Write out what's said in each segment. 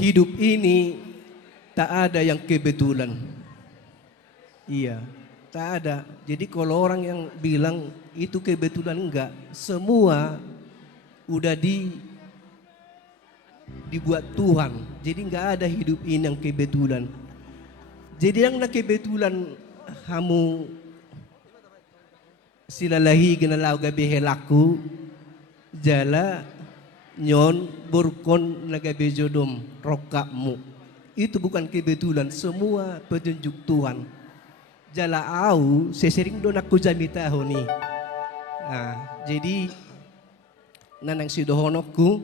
hidup ini tak ada yang kebetulan. Iya, tak ada. Jadi kalau orang yang bilang itu kebetulan, enggak. Semua udah dibuat Tuhan. Jadi enggak ada hidup ini yang kebetulan. Jadi yang kebetulan kamu silalahi genalaw gabi helaku jala nyon burkon nagabe jodom rokakmu. Itu bukan kebetulan, semua petunjuk Tuhan. Jala au sesering don aku jamita honi. Nah, jadi nanang sidohonokku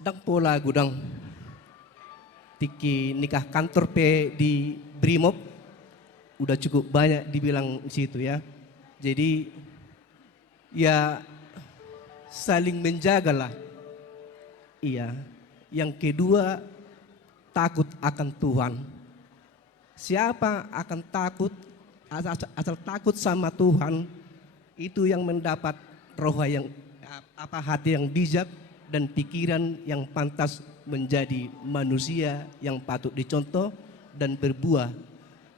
dang pola gudang tiki nikah kantor pe di Brimob udah cukup banyak dibilang situ ya. Jadi ya saling menjagalah. Iya. Yang kedua, takut akan Tuhan. Siapa akan takut, asal takut sama Tuhan, itu yang mendapat roh yang hati yang bijak dan pikiran yang pantas menjadi manusia yang patut dicontoh dan berbuah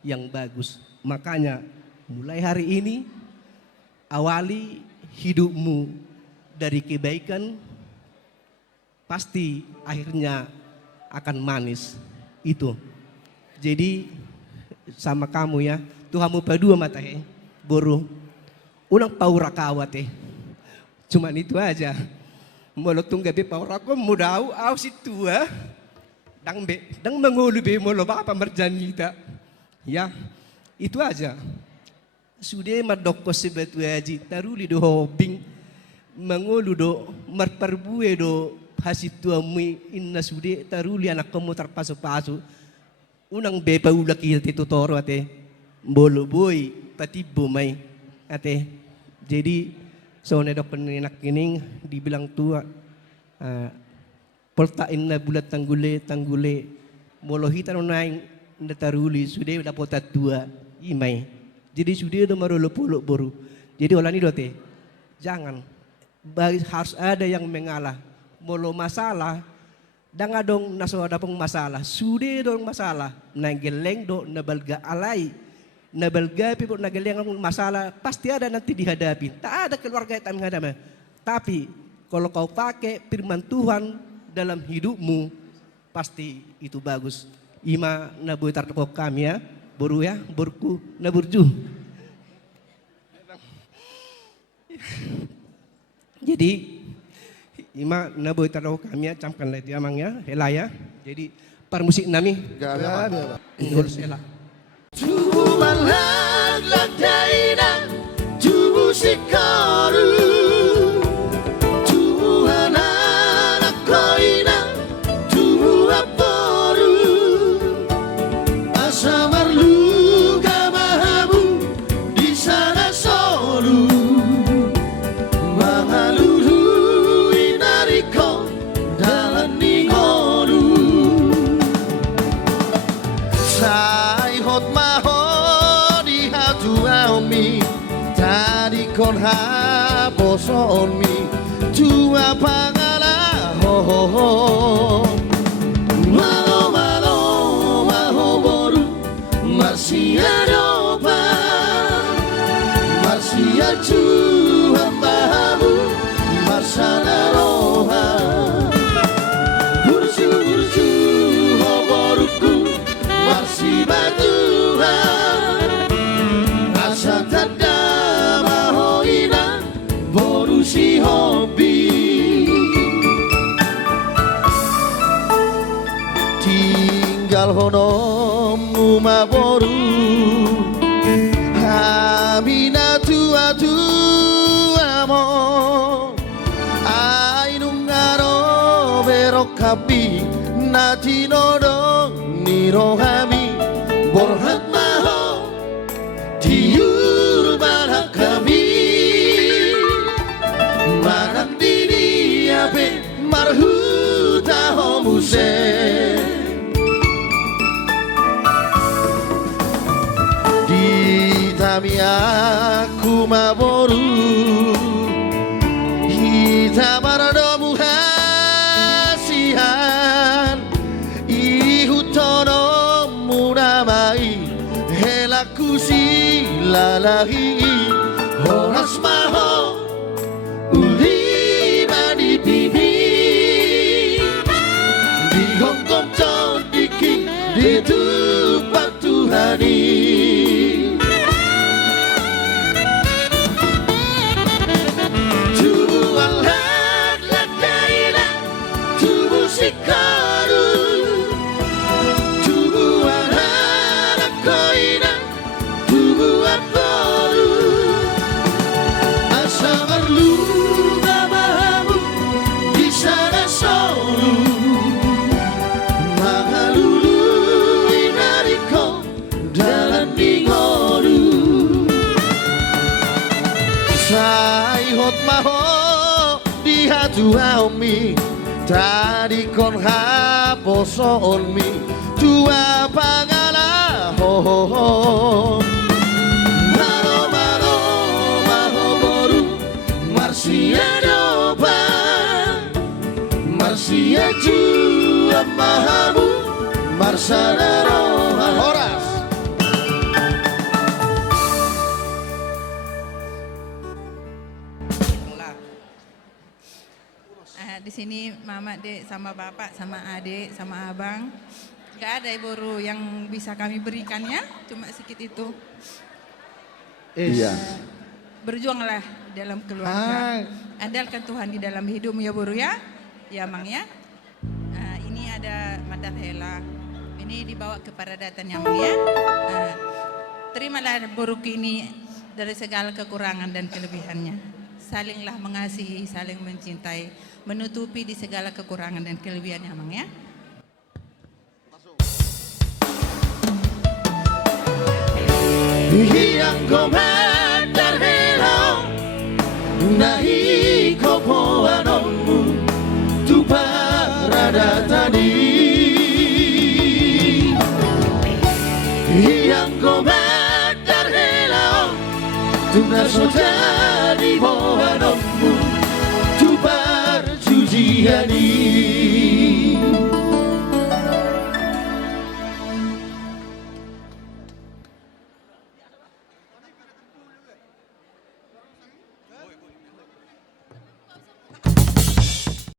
yang bagus. Makanya mulai hari ini awali hidupmu dari kebaikan, pasti akhirnya akan manis. Itu. Jadi sama kamu ya, Tuhanmu padua mata boru. Ulang paura kawat cuman itu aja. Molo tunggabe paura ko mudau au situ dang mengulu be molo apa merjanita. Ya, itu aja. Sudah madokko sebetu aji taruli do hobing mengulu do merperbue do hasitu amui inna sude taruli anak kamu terpasu-pasu. Unang bepa ulak kita tutoro ate bolo boy pati bomay ate. Jadi soalnya dok penenak kining dibilang tua poltain na bulat tanggule molo hitan naing ndataruli sudah dapat tua imay. Jadi sudah udah marolo boru. Jadi olani dote jangan harus ada yang mengalah. Molo masalah dang adong nasoda pong masalah. Sudah dong masalah. Nageleng do nabalga alay. Nabalga pipo nageleng ang masalah pasti ada nanti dihadapi. Tak ada keluarga yang menghadapi. Tapi kalau kau pakai firman Tuhan dalam hidupmu pasti itu bagus. Ima nabu tartoko kami ya. Boru ya, borku naburju. Jadi ima nabu tartoko kami ya camkan lagi amangnya helaya. Jadi permusik nami. Gak. Ngurus elak. Tuhan lagdaina tubuh sikaru Tuhan anak koina tubuh aporu asa marluga mahamu di sana solu mangalulu inariko dalam ningoru sai hot mahodi hatu aomi tadi kon ha boson mi tua pangala ho ho ho malo malo maho boru masih ada apa masih ada hambamu marsana roha burju ho boruku masih batuhan asa tanda mahoina boru si hobi tinggal honomu maboru hamina atu amo ainung aro berokapi nati nodo nirohami borhat maho tiur barak kami marak dini ape marhuta homuse ditami aku maboru hita marado muhasihan lalahi Horas maho uli mani pipi Di Hongkong condiki di tempat Tuhani Tubuh alat ladailah tubuh sikaru Tubuh anak koina tubuh aporu Asa merlu namamu di sana solu Mahalulu inariko dalam dingoru Sai hot maho di hatu aumi Tadi kon haposo on mi tua pangala ho ho ho Maro maro maho boru Marsia doba Marsia jua mahamu Marsana roha Horas Di sini mama, dek, sama bapak, sama adik, sama abang. Gak ada boru yang bisa kami berikannya, cuma sedikit itu. Iya Berjuanglah dalam keluarga. Andalkan Tuhan di dalam hidupmu ya boru ya. Ya mang ya. Ini ada madat hela. Ini dibawa kepada datanya mang ya. Terimalah boru ini dari segala kekurangan dan kelebihannya. Salinglah mengasihi, saling mencintai, menutupi di segala kekurangan dan kelebihannya mang ya. Hiyang komandar helo Nahi kopo anonmu Tu parada tadi Hiyang komandar helo Tu nasota di boanonmu Tu parjujiani